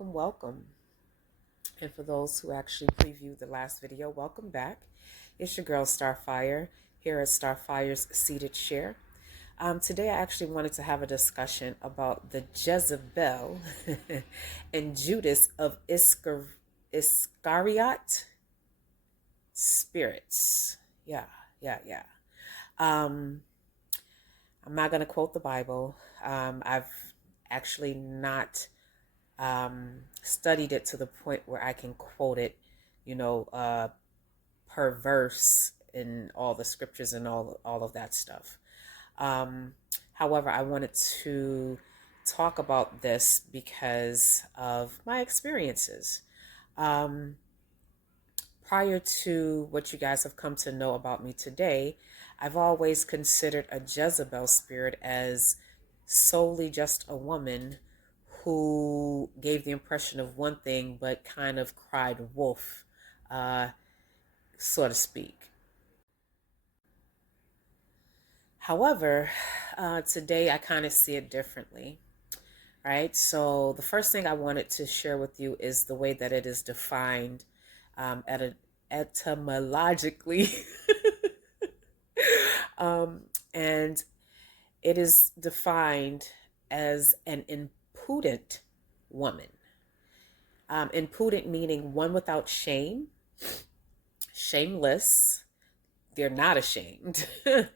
welcome. And for those who actually previewed the last video, welcome back. It's your girl Starfire here at Starfire's Seated Share. Today I actually wanted to have a discussion about the Jezebel and Judas of Iscariot spirits. Yeah. Um, I'm not going to quote the Bible. I've actually not studied it to the point where I can quote it, per verse in all the scriptures and all of that stuff. However, I wanted to talk about this because of my experiences. Prior to what you guys have come to know about me today, I've always considered a Jezebel spirit as solely just a woman who gave the impression of one thing but kind of cried wolf, so to speak. However, today I kind of see it differently, right? So the first thing I wanted to share with you is the way that it is defined etymologically. And it is defined as an impudent woman. Impudent meaning one without shame, shameless. They're not ashamed. They're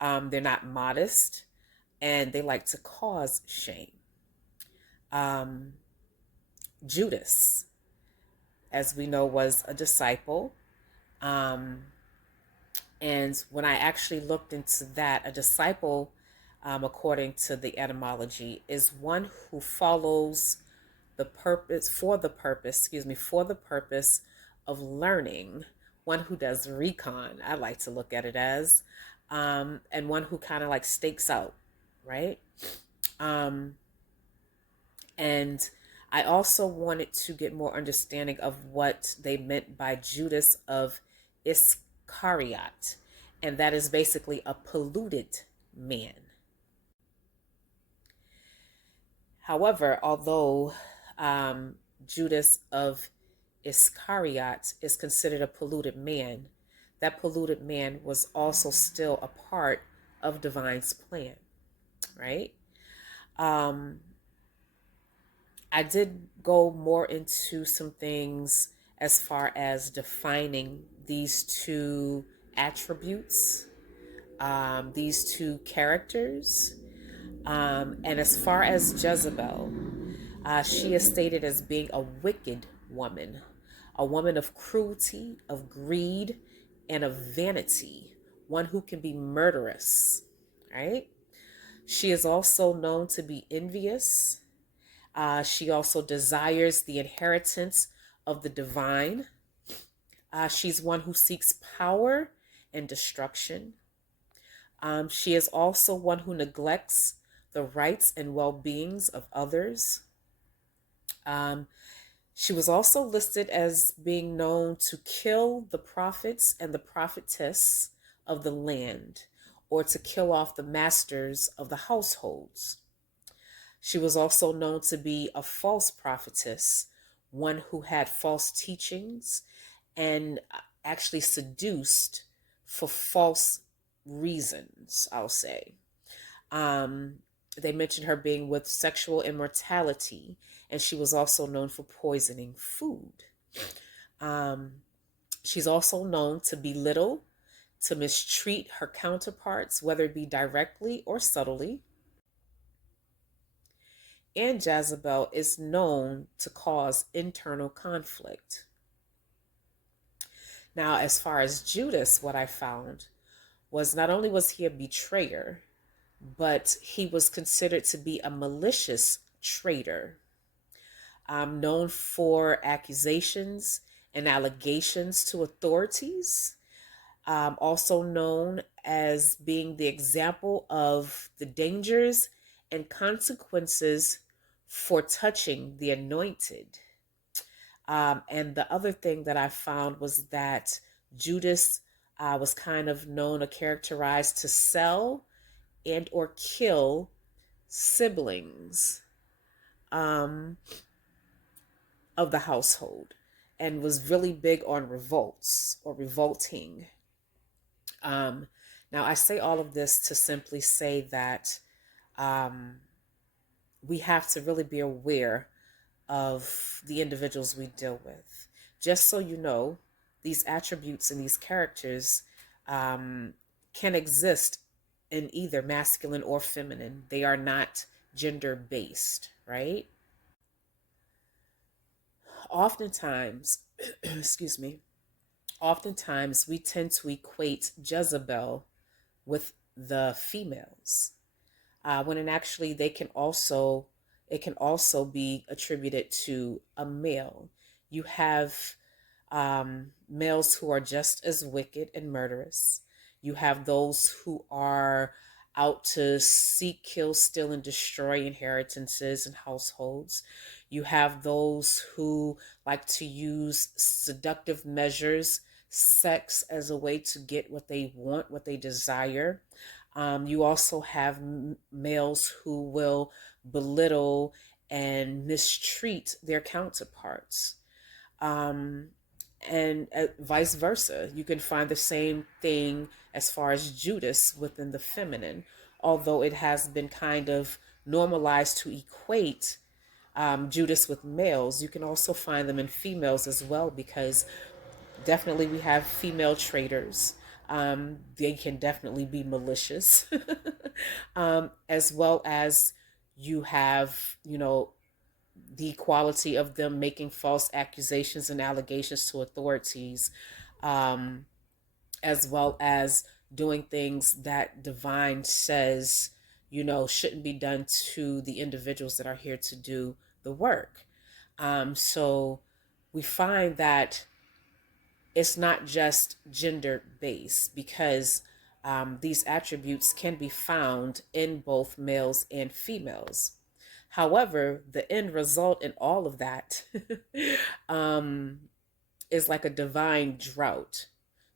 not modest, and they like to cause shame. Judas, as we know, was a disciple. And when I actually looked into that, a disciple, according to the etymology, is one who follows the purpose, for the purpose of learning, one who does recon, I like to look at it as, and one who kind of like stakes out, right? And I also wanted to get more understanding of what they meant by Judas of Iscariot, and that is basically a polluted man. However, although Judas of Iscariot is considered a polluted man, that polluted man was also still a part of divine's plan, right? I did go more into some things as far as defining these two attributes, these two characters. And as far as Jezebel, she is stated as being a wicked woman, a woman of cruelty, of greed, and of vanity, one who can be murderous, right? She is also known to be envious. She also desires the inheritance of the divine. She's one who seeks power and destruction. She is also one who neglects the rights and well-beings of others. She was also listed as being known to kill the prophets and the prophetess of the land, or to kill off the masters of the households. She was also known to be a false prophetess, one who had false teachings and actually seduced for false reasons, I'll say. They mentioned her being with sexual immorality, and she was also known for poisoning food. She's also known to belittle, to mistreat her counterparts, whether it be directly or subtly. And Jezebel is known to cause internal conflict. Now, as far as Judas, what I found was not only was he a betrayer, but he was considered to be a malicious traitor, known for accusations and allegations to authorities, also known as being the example of the dangers and consequences for touching the anointed. And the other thing that I found was that Judas was kind of known or characterized to sell and or kill siblings. of the household and was really big on revolts or revolting. Um, Now, I say all of this to simply say that um, we have to really be aware of the individuals we deal with. Just so you know, these attributes and these characters um, can exist in either masculine or feminine. They are not gender based, right? Oftentimes, excuse me, oftentimes we tend to equate Jezebel with the females, when in actually it can also be attributed to a male. You have males who are just as wicked and murderous. You have those who are out to seek, kill, steal, and destroy inheritances and households. You have those who like to use seductive measures, sex, as a way to get what they want, what they desire. You also have males who will belittle and mistreat their counterparts. Um, and vice versa. You can find the same thing as far as Judas within the feminine, although it has been kind of normalized to equate Judas with males. You can also find them in females as well, because definitely we have female traitors. They can definitely be malicious, as well as you have, the quality of them making false accusations and allegations to authorities, um, as well as doing things that divine says, shouldn't be done to the individuals that are here to do the work. So we find that it's not just gender based, because these attributes can be found in both males and females. However, the end result in all of that um, is like a divine drought.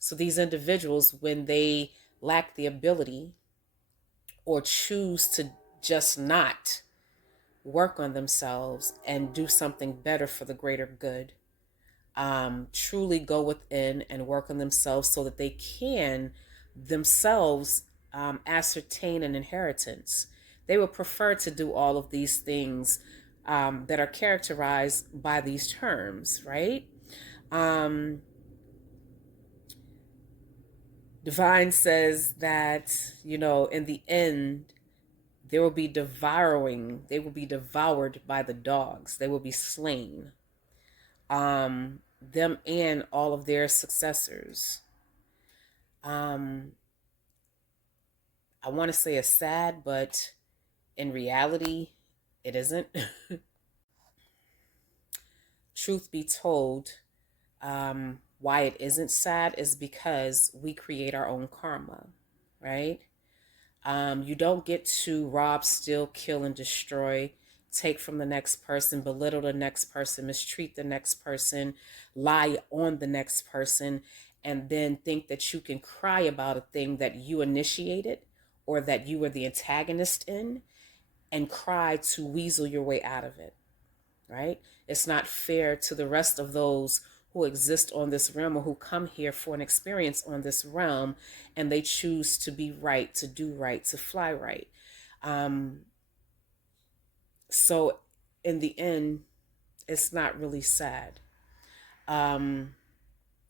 So these individuals, when they lack the ability or choose to just not work on themselves and do something better for the greater good, truly go within and work on themselves so that they can themselves ascertain an inheritance. They would prefer to do all of these things that are characterized by these terms, right? Um, Divine says that, in the end, there will be devouring, they will be devoured by the dogs, they will be slain. Them and all of their successors. Um, I want to say it's sad, but in reality, it isn't. Truth be told, why it isn't sad is because we create our own karma, right? You don't get to rob, steal, kill, and destroy, take from the next person, belittle the next person, mistreat the next person, lie on the next person, and then think that you can cry about a thing that you initiated or that you were the antagonist in, and cry to weasel your way out of it, right? It's not fair to the rest of those who exist on this realm or who come here for an experience on this realm, and they choose to be right, to do right, to fly right. Um, so in the end, it's not really sad. Um,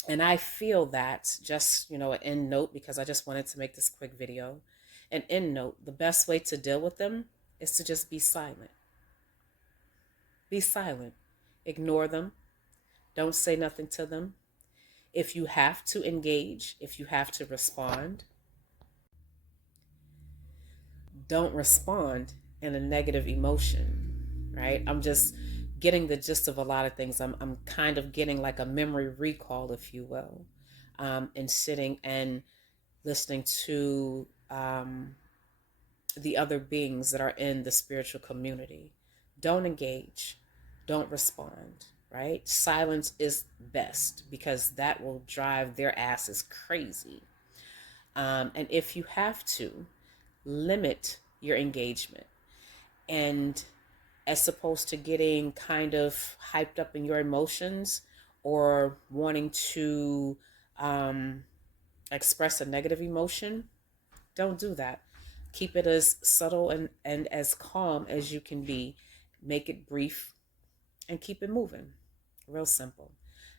and I feel that, just, an end note, because I just wanted to make this quick video. An end note, the best way to deal with them is to just be silent. Be silent. Ignore them. Don't say nothing to them. If you have to engage, if you have to respond, don't respond in a negative emotion, right? I'm just getting the gist of a lot of things. I'm kind of getting like a memory recall, if you will, and sitting and listening to the other beings that are in the spiritual community. Don't engage, don't respond, right? Silence is best, because that will drive their asses crazy. And if you have to, limit your engagement. And as opposed to getting kind of hyped up in your emotions or wanting to um, express a negative emotion. Don't do that. Keep it as subtle and as calm as you can be. Make it brief and keep it moving. Real simple.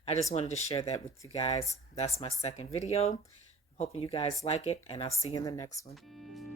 I just wanted to share that with you guys. That's my second video. I'm hoping you guys like it, and I'll see you in the next one.